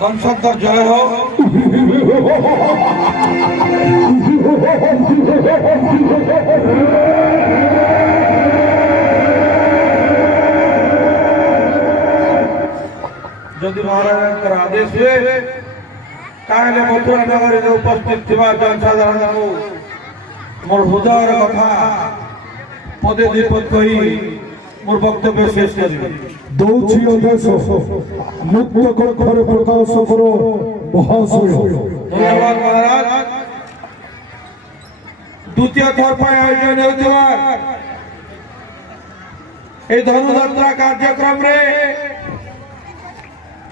कंसंतर जय हो। जदि महाराज आदेश हुए ताहले मथुरा नगर में उपस्थित थिबा जनसाधारण को मोर हृदय कथा पदे दीपद कही मोर वक्तव्य शेष करी दौछि आदेश मुक्त कक्षर प्रकाश करो महाशय। धन्यवाद महाराज। द्वितीय थर पर आयोजन होता ए धनुयात्रा कार्यक्रम रे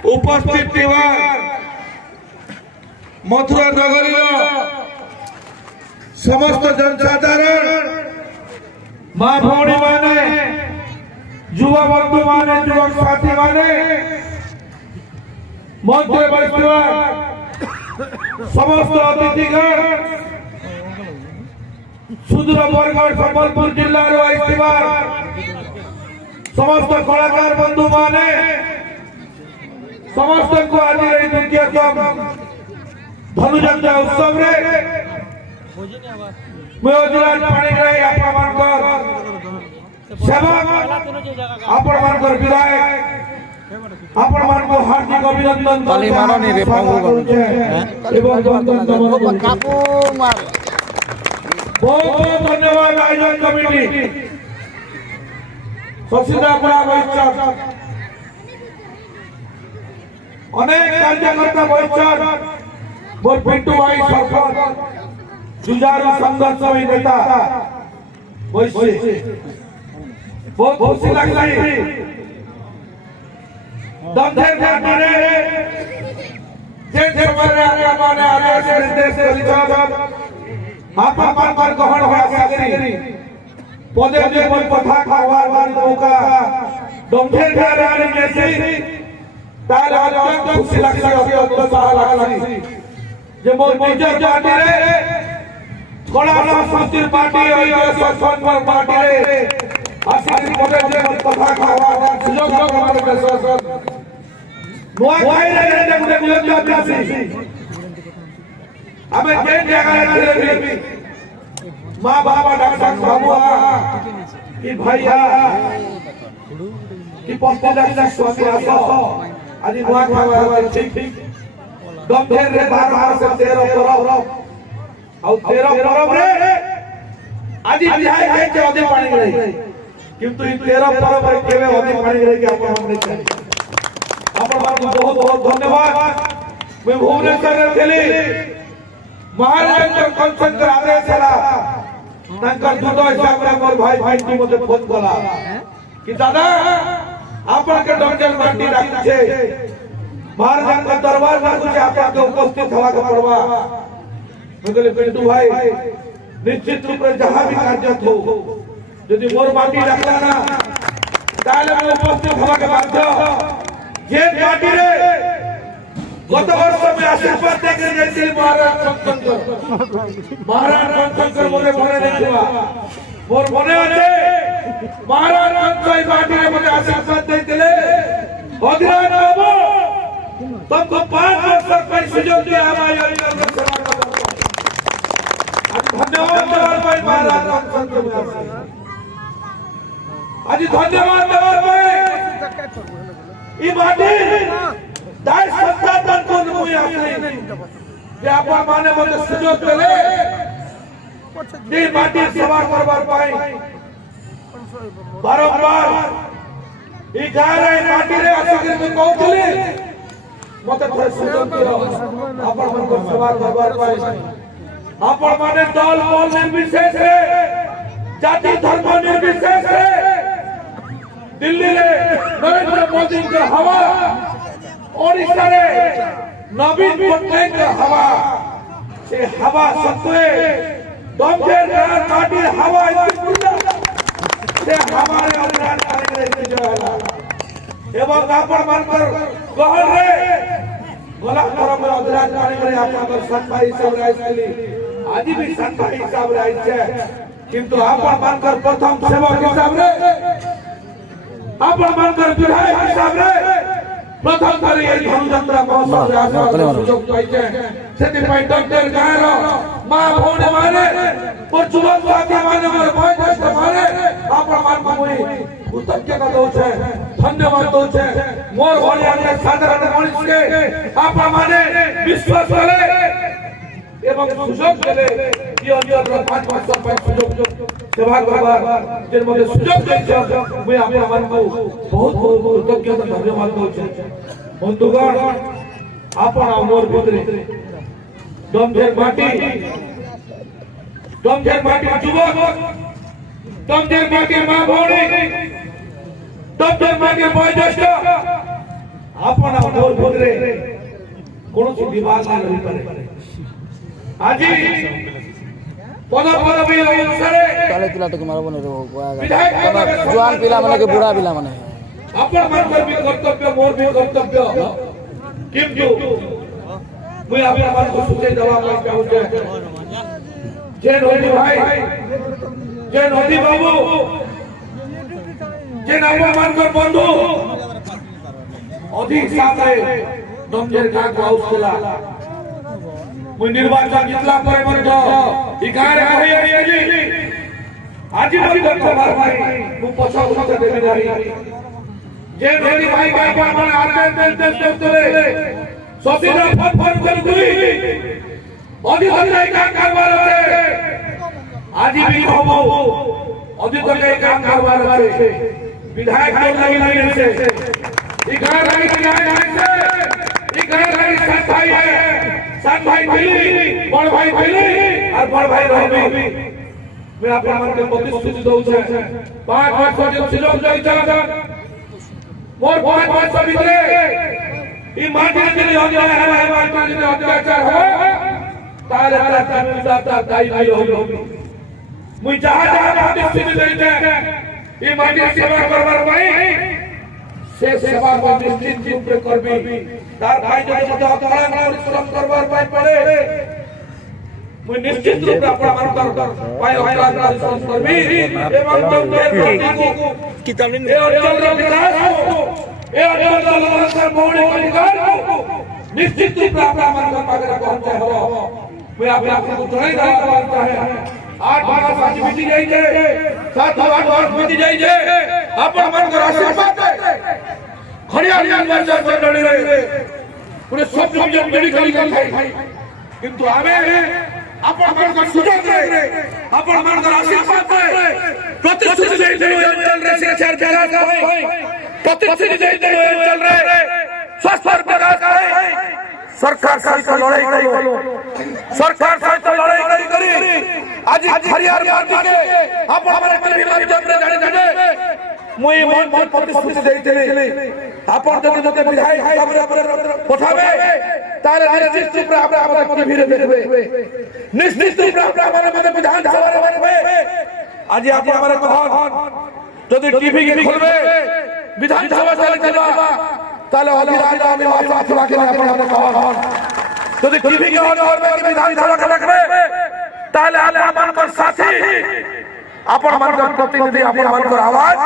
उपस्थित थिबा मथुरा नगरी समस्त जनसाधारण माँ भौणी माने युवा बंधु माने युवक साथी माने मंच बसवा समस्त अतिथिगण सुदूर बरगढ़ संबलपुर जिला समस्त कलाकार बंधु माने समस्त को आज द्वितीयतम धनुयात्रा उत्सव पाणिग्राही विधायक हार्दिक अभिनंदन बहुत धन्यवाद आयोजन कमिटी अनेक कार्यकर्ता बहिष्कार मोर पिंटू भाई सरपंच जुझारू संघर्ष नेता बहुत खुशी लगती दमधेर जाने जे माने आदेश निर्देश आपा पर ग्रहण हो सागरी पदे जे मन कथा खावार मौका दमधेर जाने जैसे तार अत्यंत खुशी लगती अत्यंत सहाय लगती जे मोर निजर जाति रे कला संस्कृति पार्टी और पार्टी रे आशीष पदे जे कथा खावा सुयोग हमारे विश्वास नुआ खाई रे जे मिलन जाति हमें जे जगह रे भी मां बाबा डॉक्टर बाबूआ कि भैया कि पप्पा डॉक्टर स्वामी आसो आज नुआ खावा ठीक गंभीर रे 12 से 13 परब और 13 परब रे आज बिहाय है जे अधिक पानी रही किंतु ई 13 परब रे केवे अधिक पानी रही के अपन हमने चाहिए अपन बाबू बहुत बहुत धन्यवाद। मैं भुवनेश्वर रे थेली महाराज के कंसंतर आदेश हला तंकर दूत हिसाब रे मोर भाई भाई की मते फोन कला कि दादा आपन के डंजल बांटी राखी छे महाराज का दरबार में कुछ आपके उपस्थित हवा का पड़वा मैं पिंटू भाई निश्चित रूप से जहां भी कार्यरत हो यदि मोर बाटी रखला ना ताले में उपस्थित हवा के बाध्य जे बाटी रे गत वर्ष में आशीर्वाद देके जैसे महाराज कंसंकर मोरे मने देखवा मोर मने আছে महाराज कंसई बाटी रे मने आशीर्वाद देतिले अधिराज बाबू तुमको 5 वर्ष तक कोई सुयोग दिया हमारे धन्यवाद देवर भाई महाराज आज धन्यवाद देवर भाई ई बाटी दाय संसाधन को मुई आसली जे आपा माने मते सुयोग देले जे बाटी सेवा करबार पाई बारंबार ई गारे बाटी रे असगिर में कहतली मते थोड़े सुयोग दियो आपन मन को सेवा करबार पाई आपण माने दल बल निर्विशेष रे जाति धर्म निर्विशेष रे दिल्ली रे नरेंद्र मोदी के हवा ओडिशा रे नवीन पटनायक के हवा से हवा सत्वे दमदेर पार्टी हवा से हमारे अभियान कार्यक्रम जो है एवं आपण मानकर गहन रे गला परम अभियान कार्यक्रम आपण संभाई सब राइसली आज भी संभाई हिसाब रे आइछे किंतु आपण मानकर प्रथम सेवक हिसाब रे आपण मानकर विधायक हिसाब रे प्रथम थरी ए धनुଯାत्रा महोत्सव आसर सुयोग पाइछे सेति पई डॉक्टर गाँर मां भौणी माने और जुवक साथी माने मोर वयोज्येष्ठ माने आपण मान मुई कृतज्ञता दउछे धन्यवाद दउछे मोर भलिया साधारण मनुष्य के आपण माने विश्वास करे एवं सुयोग देले ये अंचल 5 वर्ष पर सुयोग सेवा करबार जे मते सुयोग दैछ मुई आपण मान को बहुत बहुत कृतज्ञता धन्यवाद दउछे बंधुगण आपण मोर भितरे डमझेर माटी जुवक डमझेर माटी मां भौणी डमझेर माटी वयोज्येष्ठ आपण मोर भितरे कोनोसी विवाद ना रही पारे आज पद भी अनुसारे काले पिला तो मारो बने रो जवान पिला माने के बूढ़ा पिला माने आपण मानकर भी कर्तव्य मोर भी कर्तव्य किंतु मुई आपण मान को सूचे जवाब ला कहू जे नदी भाई जे नदी बाबू जे नाम मानकर बंधु अधिक साथे डमझेर गाँ को आउसला मुई निर्वाचन जितला पर मत इकार आहे आज भी खबर भाई मु पछा उठा देबे नाही जे नदी भाई बापा मन आते देते सोसीना फन कर गुली अधिक अधिक काम करवार আছে आज भी कहबो अधिक अधिक काम करवार আছে विधायक के लगी नहीं से इकार नहीं से इकार नहीं सात भाई मिली बड़ भाई मिली और बड़ भाई रहबी मैं आप मन के प्रतिश्रुति दउ छे 5 वर्ष जो सुयोग जाई चला मोर 5 वर्ष भीतरे ई माटी के हो जाए है माटी के अत्याचार हो तारे तारे ताता दाई भाई हो मुई जहां प्रतिश्रुति देते ई माटी सेवा करबार भाई से सेवा को निश्चित रूप से करबी तार भाई जो मते अकारण परिश्रम करबार भाई पड़े मुई निश्चित रूप से अपना मन कर भाई अकारण परिश्रम करबी एवं जो किताब ने ए अंचल विकास को ए अंचल का मौलिक अधिकार को निश्चित रूप से अपना मन कर पाकर पहुंचे हो मैं आप को जणाई देता है 8 मास आज बीती जाई छे 7 8 वर्ष बीती जाई छे अपन मन को आशीर्वाद दे खड़िया निर्वाचन से लड़ी रहे पूरे सब डिवीजन मेडिकल खाई किंतु हमें अपन मन को सुजग रहे अपन मन को आशीर्वाद दे प्रतिश्रुति दे चल रहे शिक्षा विकास है प्रतिश्रुति दे चल रहे स्वास्थ्य विकास है सरकार सहित लड़ाई करो सरकार सहित लड़ाई करी आज हरियार पार्टी के अपन हमरे के माध्यम रे जाने जाने मुई मन प्रतिश्रुति देइतले अपन जति जति विधायक सामने पठावे तारे निश्चित रूप से आपण टीवी रे देखबे निश्चित रूप से आपण मते विधानसभा रे बनबे आज आपण हमरे कहन जति टीवी के खोलबे विधानसभा चले जाबा ताले अधिराज आमे वापस लाके आपण हमरे कहन जति टीवी के और में विधानसभा के देखबे ताले आले अपन को साथी आपण मन प्रतिनिधि आपण मन को आवाज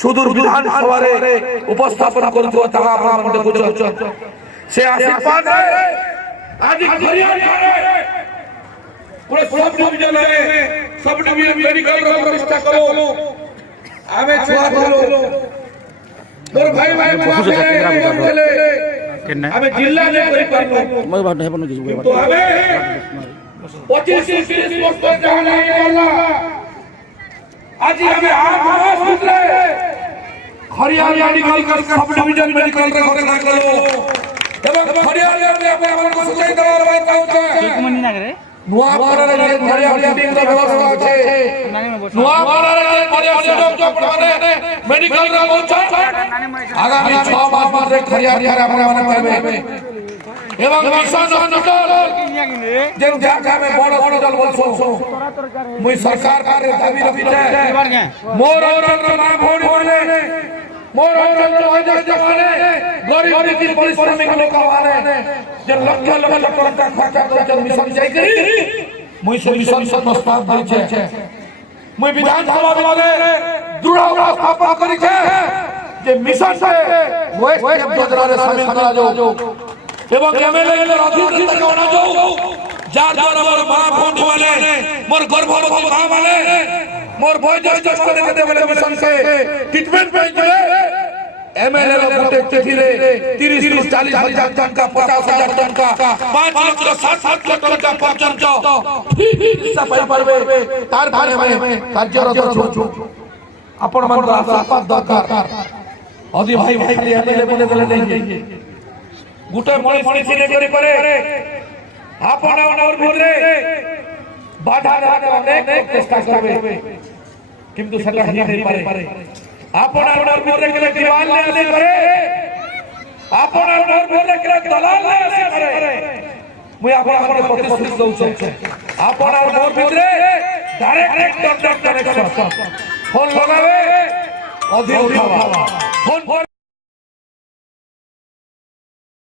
सुदूर विधानसभा रे उपस्थापन करथो ता आपण मन बुझो से आशीर्वाद आज हरियाणा रे पूरे सब डिवीजन मेडिकल रो प्रतिष्ठा करो आमे छुआ बोलो मोर भाई आमे जिल्ला ने करि पारलो मैं बात है बनो जी तो हमें 25-30 वर्ष जहां नहीं बोला आज हमें 8 मास गुजरे Haryana medical sub division medical रे घटना करो एवं हरियाणा में अपन को सही दवार बात कहू एक महीना करे नुआ पारा रे हरियाणा टीम रा व्यवस्था छै नुआ पारा रे हरियाणा डॉक्टर माने मेडिकल रा पहुंचा आगामी 6 मास में हरियाणा रे अपने माने करबे एवं मिशन हॉस्पिटल जेन जाका में बड़ हॉस्पिटल बोलछो मुई सरकार कार्य दाबी रखी है मोर और मां भौणी माने मोर और जमाने गरीब नीति परिश्रमिक लोक माने जे लक्ष टका खर्चा कर मिशन जाई करी मुई से मिशन से प्रस्ताव दै छै मुई विधानसभा में दृढ़ स्थापना करी छै जे मिशन से वेस्ट योजना रे शामिल करा जो एवं एमएलए के अधिकृत करा जो जार जार मोर मां फोन वाले मोर गर्भवती मां वाले मोर वयोज्येष्ठ करे के वाले मिशन से ट्रीटमेंट पे गए एमएलए रो प्रत्येक चिट्ठी रे 30 40 हजार टका 50 हजार टका 5 लाख 7 लाख टका पर्यंत हिस्सा पाई परबे तार भाने में कार्यरत छु आपण मन आशीर्वाद दरकार अदी भाई भाई एमएलए बोले देले नहीं गुटे मणि सिने करी करे आपण और भितरे बाधा देने अनेक चेष्टा करबे किंतु सरकार ही नहीं पारे आपण और भितरे के दीवार ले आसे करे आपण और भितरे के दलाल ले आसे करे मुई आपण प्रतिश्रुति दउ छै आपण और भितरे डायरेक्ट कनेक्शन फोन लगावे अधिक उठावा फोन